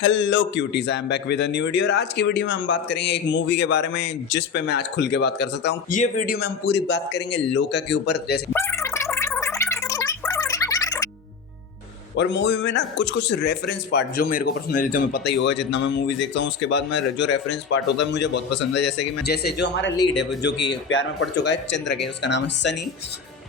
Hello cuties, I am back with a new video. और आज की वीडियो में हम बात करेंगे एक मूवी के बारे में जिस पे मैं आज खुल के बात कर सकता हूँ। ये वीडियो में हम पूरी बात करेंगे लोका के ऊपर। जैसे और मूवी में ना कुछ कुछ रेफरेंस पार्ट जो मेरे को पर्सनली तुम्हें पता ही होगा, जितना मैं मूवी देखता हूँ उसके बाद मैं जो रेफरेंस पार्ट होता है मुझे बहुत पसंद है। जैसे जो हमारा लीड है जो कि प्यार में पड़ चुका है चंद्र के, उसका नाम है सनी।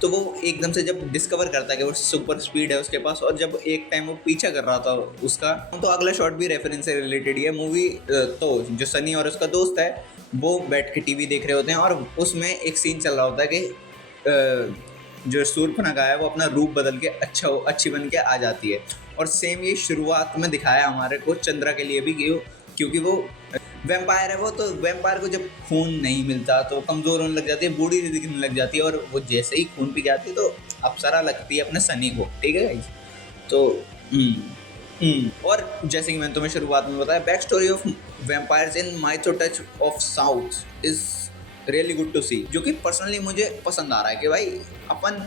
तो वो एकदम से जब डिस्कवर करता है कि वो सुपर स्पीड है उसके पास, और जब एक टाइम वो पीछा कर रहा था उसका, तो अगला शॉट भी रेफरेंस से रिलेटेड ही है मूवी। तो जो सनी और उसका दोस्त है वो बैठ के टीवी देख रहे होते हैं, और उसमें एक सीन चल रहा होता है कि जो शूर्पणखा है वो अपना रूप बदल के अच्छी बन के आ जाती है। और सेम ये शुरुआत में दिखाया हमारे को चंद्रा के लिए भी, क्योंकि वो वैम्पायर है। वो तो वैम्पायर को जब खून नहीं मिलता तो कमज़ोर होने लग जाती है, बूढ़ी दिखने लग जाती है, और वो जैसे ही खून पी जाती है तो अप्सरा लगती है अपने सनी को। ठीक है गाइस? तो और जैसे कि मैंने तुम्हें शुरुआत में बताया, back story of vampires in mytho touch of south is really good to see, जो कि पर्सनली मुझे पसंद आ रहा है कि भाई अपन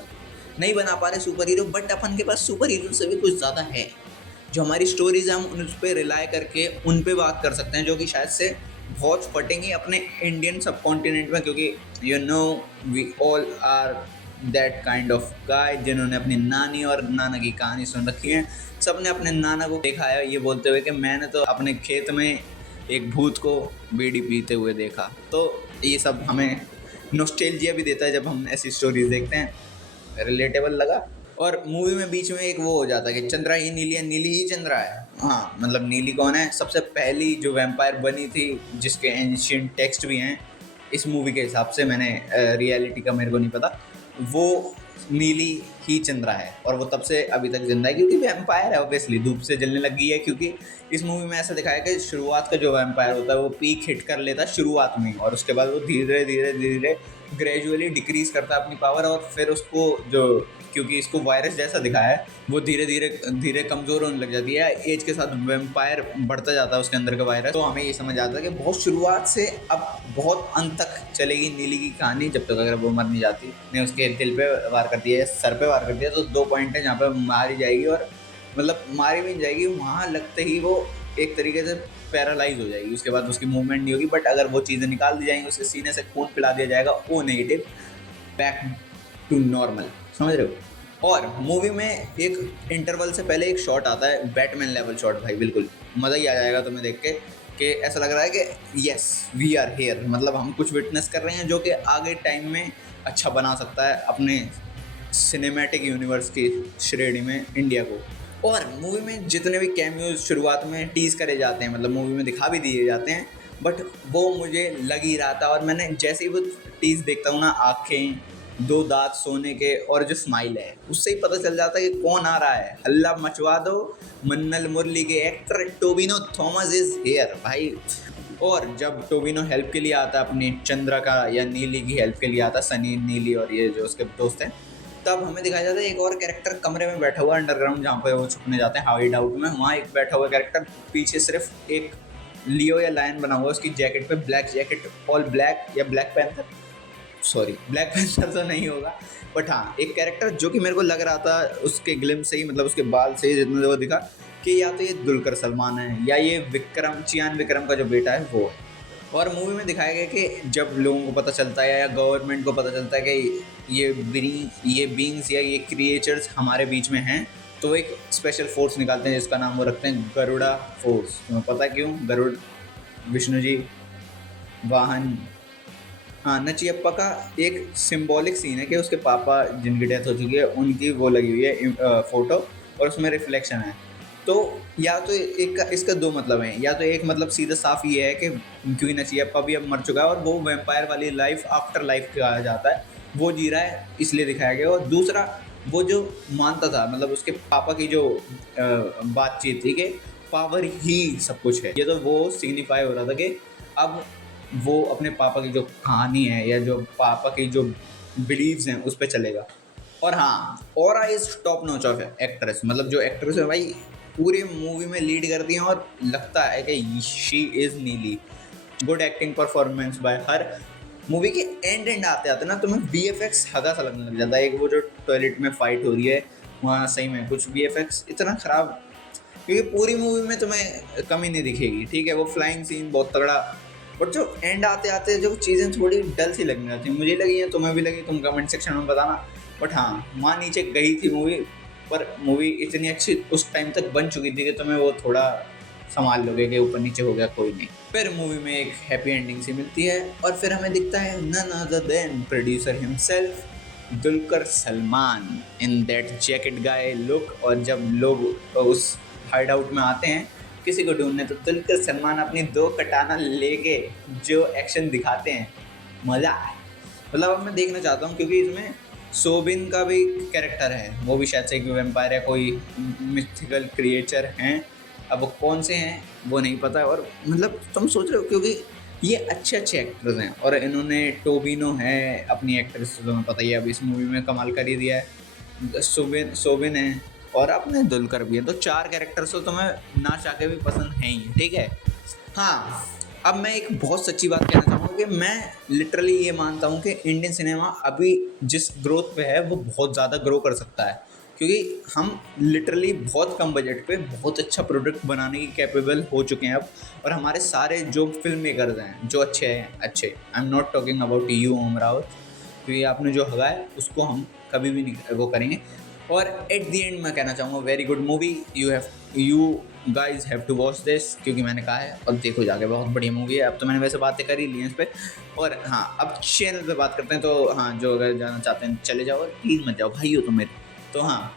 नहीं बना पा रहे सुपर हीरो, बट अपन के पास सुपर हीरो से भी कुछ ज़्यादा है। जो हमारी स्टोरीज हैं हम उन पर रिलाई करके उन पे बात कर सकते हैं, जो कि शायद से बहुत फटेंगी अपने इंडियन सब कॉन्टिनेंट में, क्योंकि you know we all are that kind of guy जिन्होंने अपनी नानी और नाना की कहानी सुन रखी है। सब ने अपने नाना को देखा है ये बोलते हुए कि मैंने तो अपने खेत में एक भूत को बीड़ी पीते हुए देखा। तो ये सब हमें नॉस्टैल्जिया भी देता है जब हम ऐसी स्टोरीज देखते हैं, रिलेटेबल लगा। और मूवी में बीच में एक वो हो जाता है कि चंद्रा ही नीली है, नीली ही चंद्रा है। हाँ, मतलब नीली कौन है? सबसे पहली जो वैम्पायर बनी थी, जिसके एंशिएंट टेक्स्ट भी हैं इस मूवी के हिसाब से, मैंने रियलिटी का मेरे को नहीं पता, वो नीली ही चंद्रा है। और वो तब से अभी तक जिंदा है क्योंकि वैम्पायर है, ऑब्वियसली धूप से जलने लग गई है। क्योंकि इस मूवी में ऐसा दिखाया कि शुरुआत का जो वैम्पायर होता है वो पीक हिट कर लेता है शुरुआत में, और उसके बाद वो धीरे धीरे धीरे ग्रेजुअली डिक्रीज करता है अपनी पावर। और फिर उसको जो, क्योंकि इसको वायरस जैसा दिखाया है, वो धीरे धीरे धीरे कमज़ोर होने लग जाती है। एज के साथ वैम्पायर बढ़ता जाता है उसके अंदर का वायरस। तो हमें ये समझ आता है कि बहुत शुरुआत से अब बहुत अंत तक चलेगी नीली की कहानी, जब तक अगर वो मर नहीं जाती। ने उसके दिल पे वार कर दिया, सर पे वार कर दिया, तो 2 पॉइंट है जहाँ पर मारी जाएगी, और मतलब मारी भी नहीं जाएगी, वहाँ लगते ही वो एक तरीके से पैरालाइज हो जाएगी। उसके बाद उसकी मूवमेंट नहीं होगी, बट अगर वो चीज़ें निकाल दी जाएंगी, उसके सीने से खून पिला दिया जाएगा, O negative back to normal. समझ रहे हो? और मूवी में एक इंटरवल से पहले एक शॉट आता है, बैटमैन लेवल शॉट। भाई बिल्कुल मज़ा ही आ जाएगा तुम्हें देख के कि ऐसा लग रहा है कि यस वी आर हेयर, मतलब हम कुछ विटनेस कर रहे हैं जो कि आगे टाइम में अच्छा बना सकता है अपने सिनेमैटिक यूनिवर्स की श्रेणी में इंडिया को। और मूवी में जितने भी कैमियोज शुरुआत में टीज़ करे जाते हैं, मतलब मूवी में दिखा भी दिए जाते हैं, बट वो मुझे लग ही रहा था। और मैंने जैसे ही वो टीज़ देखता हूँ ना, आँखें, 2 दांत सोने के, और जो स्माइल है, उससे ही पता चल जाता है कि कौन आ रहा है। हल्ला मचवा दो, मन्नल मुरली के एक्टर टोबिनो थॉमस इज हेयर भाई। और जब टोबिनो हेल्प के लिए आता है अपनी चंद्रा का या नीली की हेल्प के लिए आता है, सनी, नीली और ये जो उसके दोस्त हैं, तब हमें दिखाया जाता है एक और कैरेक्टर कमरे में बैठा हुआ अंडरग्राउंड, जहाँ पे वो छुपने जाते हैं हाइड आउट में। वहाँ एक बैठा हुआ कैरेक्टर, पीछे सिर्फ एक लियो या लायन बना हुआ, उसकी जैकेट पे ब्लैक जैकेट, ऑल ब्लैक या black panther, sorry black panther तो नहीं होगा, बट हाँ एक कैरेक्टर जो कि मेरे को लग रहा था उसके ग्लिम्स से ही, मतलब उसके बाल से ही जितना वो दिखा, कि या तो ये दुलकर सलमान है या ये विक्रम, चियान विक्रम का जो बेटा है वो है। और मूवी में दिखाया गया कि जब लोगों को पता चलता है या गवर्नमेंट को पता चलता है कि ये बींग्स या ये क्रिएचर्स हमारे बीच में हैं, तो वो एक स्पेशल फोर्स निकालते हैं जिसका नाम वो रखते हैं गरुड़ा फोर्स। तुम्हें पता क्यों? गरुड़ विष्णु जी वाहन। हाँ, नचियप्पा का एक सिंबॉलिक सीन है कि उसके पापा जिनकी डेथ हो चुकी है उनकी वो लगी हुई है फोटो, और उसमें रिफ्लेक्शन है। तो या तो एक का इसका 2 मतलब हैं, या तो एक मतलब सीधा साफ ये है कि क्योंकि नचियप्पा भी अब मर चुका है और वो वैम्पायर वाली लाइफ आफ्टर लाइफ कहा जाता है वो जी रहा है, इसलिए दिखाया गया। और दूसरा वो जो मानता था, मतलब उसके पापा की जो बातचीत थी कि पावर ही सब कुछ है, ये तो वो सिग्निफाई हो रहा था कि अब वो अपने पापा की जो कहानी है या जो पापा की जो बिलीव्स हैं उस पर चलेगा। और हाँ, aura is top notch of actress, मतलब जो एक्ट्रेस है भाई पूरी मूवी में लीड करती हैं, और लगता है कि शी इज़ नीली। Good acting performance by her. Movie के एंड आते आते ना तुम्हें VFX हगा सा लगने लग जाता है। एक वो जो टॉयलेट में फाइट हो रही है वहाँ सही में कुछ VFX इतना ख़राब क्योंकि पूरी मूवी में तुम्हें कमी नहीं दिखेगी, ठीक है, वो फ्लाइंग सीन बहुत तगड़ा, बट जो एंड आते आते जो चीज़ें थोड़ी डल सी लगने लगती हैं, मुझे लगी है, तुम्हें भी लगी, तुम कमेंट सेक्शन में बताना। बट हाँ, वहाँ नीचे गई थी मूवी, पर मूवी इतनी अच्छी उस टाइम तक बन चुकी थी कि तुम्हें वो थोड़ा संभाल लोगे कि ऊपर नीचे हो गया कोई नहीं। फिर मूवी में एक हैप्पी एंडिंग सी मिलती है और फिर हमें दिखता है none other than producer himself, Dulquer Salmaan in that jacket guy look. और जब लोग उस हाइड आउट में आते हैं किसी को ढूंढने, तो दुलकर सलमान अपनी 2 कटाना लेके जो एक्शन दिखाते हैं, मज़ा है। मतलब अब मैं देखना चाहता हूँ, क्योंकि इसमें सोबिन का भी कैरेक्टर है, वो भी शायद से एक वेम्पायर है, कोई मिथिकल क्रिएचर हैं। अब वो कौन से हैं वो नहीं पता। और मतलब तुम सोच रहे हो, क्योंकि ये अच्छे अच्छे एक्टर्स हैं, और इन्होंने टोबिनो है अपनी एक्ट्रेस, तो तुम्हें पता ही है, अब इस मूवी में कमाल कर ही दिया है। सोबिन है और अपने दुलकर भी है, तो 4 कैरेक्टर्स तो तुम्हें ना चाह के भी पसंद हैं ही, ठीक है। हाँ, अब मैं एक बहुत सच्ची बात कहना चाहूँगा कि मैं लिटरली ये मानता हूँ कि इंडियन सिनेमा अभी जिस ग्रोथ पे है वो बहुत ज़्यादा ग्रो कर सकता है, क्योंकि हम लिटरली बहुत कम बजट पे बहुत अच्छा प्रोडक्ट बनाने की कैपेबल हो चुके हैं अब। और हमारे सारे जो फिल्म मेकर्स हैं जो अच्छे हैं, अच्छे, I am not talking about you Om Raut, क्योंकि आपने जो हगा है उसको हम कभी भी नहीं वो करेंगे। और एट द एंड मैं कहना चाहूँगा very good movie, you guys have to watch this, क्योंकि मैंने कहा है, और देखो जाके, बहुत बढ़िया मूवी है। अब तो मैंने वैसे बातें कर ही ली हैं इस पर। और हाँ, अब चैनल पे बात करते हैं, तो हाँ, जो अगर जाना चाहते हैं चले जाओ, प्लीज़ मत जाओ भाई, हो तुम मेरे। तो हाँ,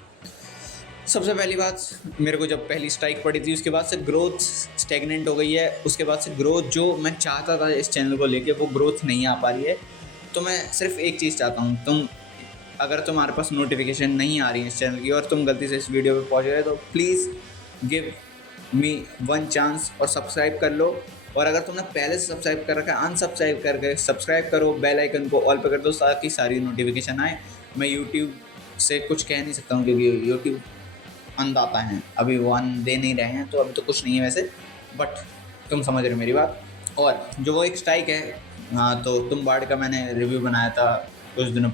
सबसे पहली बात, मेरे को जब पहली स्ट्राइक पड़ी थी उसके बाद से ग्रोथ स्टेगनेंट हो गई है। उसके बाद से ग्रोथ जो मैं चाहता था इस चैनल को लेके, वो ग्रोथ नहीं आ पा रही है। तो मैं सिर्फ एक चीज़ चाहता हूँ, अगर तुम्हारे पास नोटिफिकेशन नहीं आ रही है इस चैनल की और तुम गलती से इस वीडियो पे पहुंच गए, तो प्लीज़ गिव मी 1 चांस और सब्सक्राइब कर लो। और अगर तुमने पहले से सब्सक्राइब कर रखा है, अनसब्सक्राइब करके सब्सक्राइब करो, बेल आइकन को ऑल पे कर दो ताकि सारी नोटिफिकेशन आए। मैं यूट्यूब से कुछ कह नहीं सकता हूँ, क्योंकि यूट्यूब अन्नदाता हैं, अभी वो अन्न दे नहीं रहे हैं, तो अभी तो कुछ नहीं है वैसे, बट तुम समझ रहे हो मेरी बात। और जो वो एक स्ट्राइक है, हाँ, तो तुम बाड़ का मैंने रिव्यू बनाया था कुछ दिनों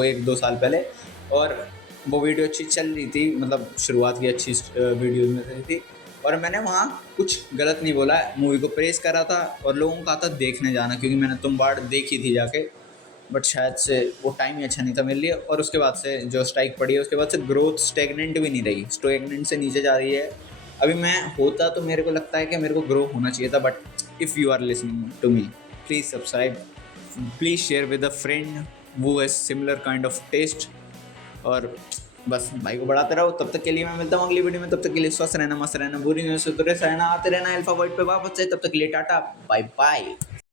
1-2 साल पहले, और वो वीडियो अच्छी चल रही थी, मतलब शुरुआत की अच्छी वीडियो में रही थी, और मैंने वहाँ कुछ गलत नहीं बोला, मूवी को प्रेज़ करा था और लोगों को कहा था देखने जाना, क्योंकि मैंने तुम बाड़ देखी थी जाके, बट शायद से वो टाइम ही अच्छा नहीं था मेरे लिए। और उसके बाद से जो स्ट्राइक पड़ी है उसके बाद से ग्रोथ स्टेगनेंट भी नहीं रही, स्टेगनेंट से नीचे जा रही है। अभी मैं होता तो मेरे को लगता है कि मेरे को ग्रो होना चाहिए था, but if you are listening to me, please subscribe, please share with a friend who has similar kind of taste. और बस भाई को बढ़ाते रहो। तब तक के लिए मैं मिलता हूँ अगली वीडियो में, तब तक के लिए स्वस्थ रहना, मस्त रहना, बुरी न्यूज़ से दूर रहना, आते रहना अल्फा वर्ड पे वापस से। तब तक के लिए टाटा, बाय बाय।